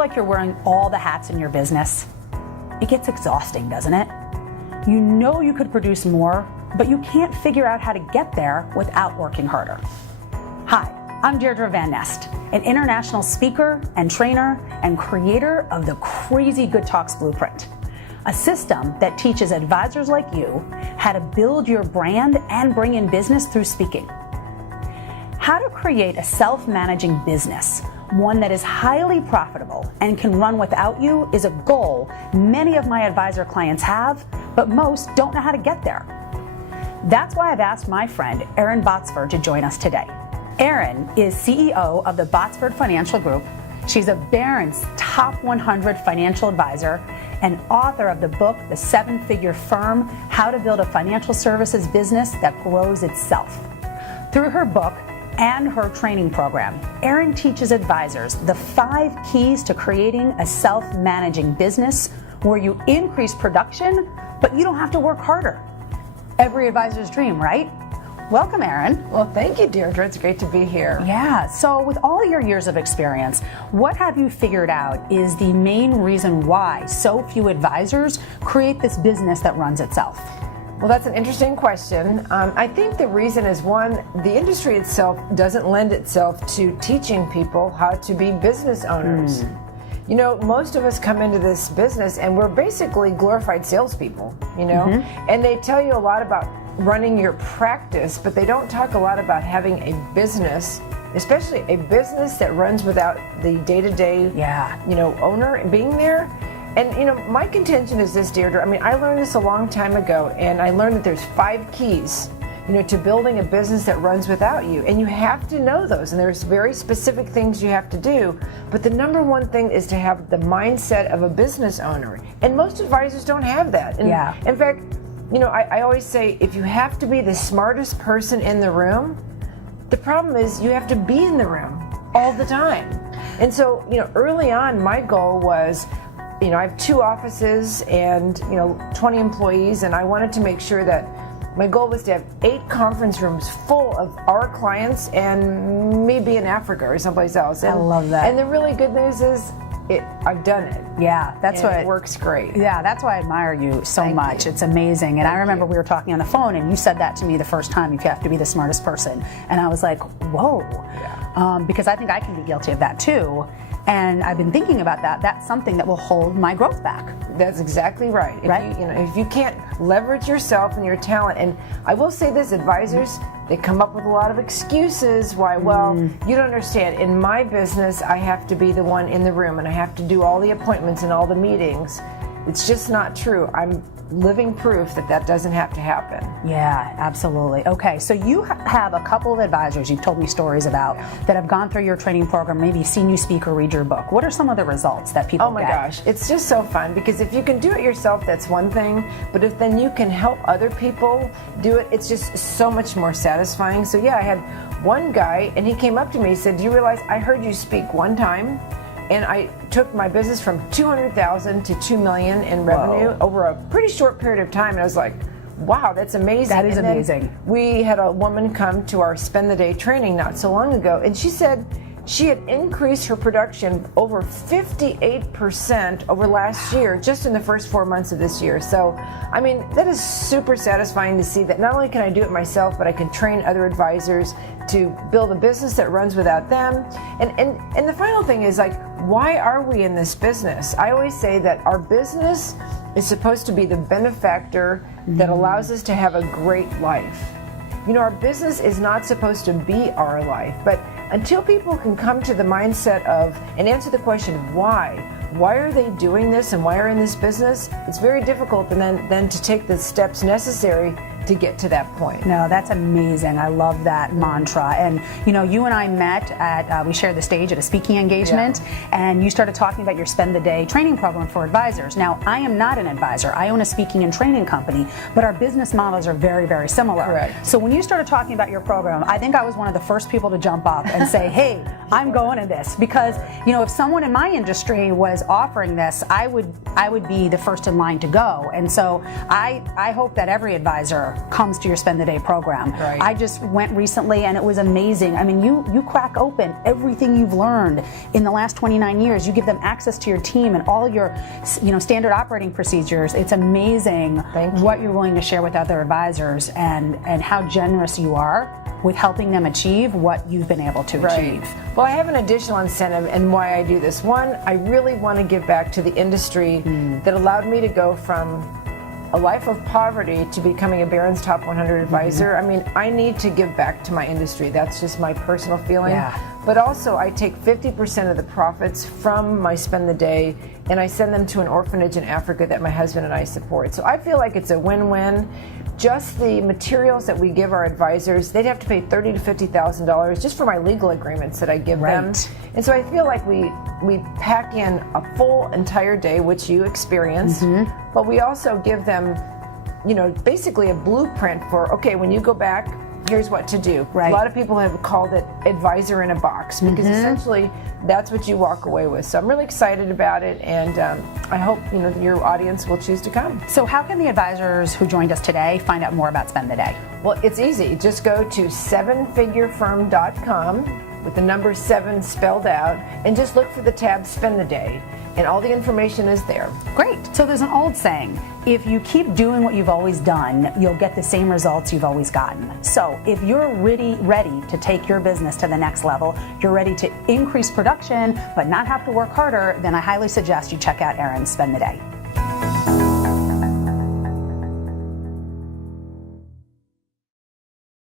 like you're wearing all the hats in your business? It gets exhausting, doesn't it? You know you could produce more, but you can't figure out how to get there without working harder. Hi, I'm Deirdre Van Nest, an international speaker and trainer and creator of the Crazy Good Talks Blueprint, a system that teaches advisors like you how to build your brand and bring in business through speaking. How to create a self-managing business, one that is highly profitable and can run without you, is a goal many of my advisor clients have, but most don't know how to get there. That's why I've asked my friend Erin Botsford to join us today. Erin is CEO of the Botsford Financial Group. She's a Barron's Top 100 financial advisor and author of the book, The Seven-Figure Firm: How to Build a Financial Services Business That Grows Itself. Through her book and her training program, Erin teaches advisors the 5 keys to creating a self-managing business where you increase production, but you don't have to work harder. Every advisor's dream, right? Welcome, Erin. Well, thank you, Deirdre. It's great to be here. Yeah, so with all your years of experience, what have you figured out is the main reason why so few advisors create this business that runs itself? Well, that's an interesting question. I think the reason is, one, the industry itself doesn't lend itself to teaching people how to be business owners. You know, most of us come into this business and we're basically glorified salespeople, you know, and they tell you a lot about running your practice, but they don't talk a lot about having a business, especially a business that runs without the day-to-day, you know, owner being there. And, you know, my contention is this, Deirdre. I mean, I learned this a long time ago, and I learned that there's 5 keys, you know, to building a business that runs without you. And you have to know those, and there's very specific things you have to do. But the number one thing is to have the mindset of a business owner. And most advisors don't have that. And in fact, you know, I always say, if you have to be the smartest person in the room, the problem is you have to be in the room all the time. And so, you know, early on, my goal was, you know, I have 2 offices and, you know, 20 employees, and I wanted to make sure that my goal was to have 8 conference rooms full of our clients and maybe in Africa or someplace else. And, I love that. And the really good news is I've done it. Yeah, that's what it works great. Yeah, that's why I admire you so much. It's amazing. And I remember we were talking on the phone, and you said that to me the first time: you have to be the smartest person. And I was like, whoa, because I think I can be guilty of that too. And I've been thinking about that. That's something that will hold my growth back. That's exactly right. If you can't leverage yourself and your talent, and I will say this, advisors, they come up with a lot of excuses why, well, you don't understand. In my business, I have to be the one in the room, and I have to do all the appointments and all the meetings. It's just not true. I'm living proof that that doesn't have to happen. Yeah, absolutely. Okay, so you have a couple of advisors you've told me stories about that have gone through your training program, maybe seen you speak or read your book. What are some of the results that people get? Oh my gosh, it's just so fun, because if you can do it yourself, that's one thing, but if then you can help other people do it, it's just so much more satisfying. So yeah, I had one guy, and he came up to me and said, do you realize I heard you speak one time, and I took my business from $200,000 to $2 million in revenue over a pretty short period of time. And I was like, wow, that's amazing. That is amazing. We had a woman come to our Spend the Day training not so long ago, and she said she had increased her production over 58% over last year, just in the first 4 months of this year. So, I mean, that is super satisfying to see that not only can I do it myself, but I can train other advisors to build a business that runs without them. And the final thing is, like, why are we in this business? I always say that our business is supposed to be the benefactor that allows us to have a great life. You know, our business is not supposed to be our life, but until people can come to the mindset of and answer the question, why are they doing this and why are in this business, it's very difficult then to take the steps necessary to get to that point. No, that's amazing. I love that mantra. And, you know, you and I met at, we shared the stage at a speaking engagement, and you started talking about your Spend the Day training program for advisors. Now, I am not an advisor. I own a speaking and training company, but our business models are very, very similar. Correct. So when you started talking about your program, I think I was one of the first people to jump up and say, hey, I'm going to this, because, you know, if someone in my industry was offering this, I would be the first in line to go. And so I hope that every advisor advisor comes to your Spend the Day program. Right. I just went recently and it was amazing. I mean, you crack open everything you've learned in the last 29 years. You give them access to your team and all your standard operating procedures. It's amazing what you're willing to share with other advisors and how generous you are with helping them achieve what you've been able to achieve. Well, I have an additional incentive and why I do this. One, I really want to give back to the industry that allowed me to go from a life of poverty to becoming a Barron's Top 100 advisor. I mean, I need to give back to my industry. That's just my personal feeling. Yeah. But also, I take 50% of the profits from my Spend the Day and I send them to an orphanage in Africa that my husband and I support. So I feel like it's a win-win. Just the materials that we give our advisors, they'd have to pay $30,000 to $50,000 just for my legal agreements that I give them. And so I feel like we pack in a full entire day, which you experience, but we also give them, basically a blueprint for, okay, when you go back, here's what to do. A lot of people have called it advisor in a box because essentially that's what you walk away with. So I'm really excited about it, and I hope your audience will choose to come. So how can the advisors who joined us today find out more about Spend the Day? Well, it's easy. Just go to sevenfigurefirm.com with the number 7 spelled out and just look for the tab Spend the Day. And all the information is there. Great. So there's an old saying, if you keep doing what you've always done, you'll get the same results you've always gotten. So if you're really ready to take your business to the next level, you're ready to increase production but not have to work harder, then I highly suggest you check out Erin's Spend the Day.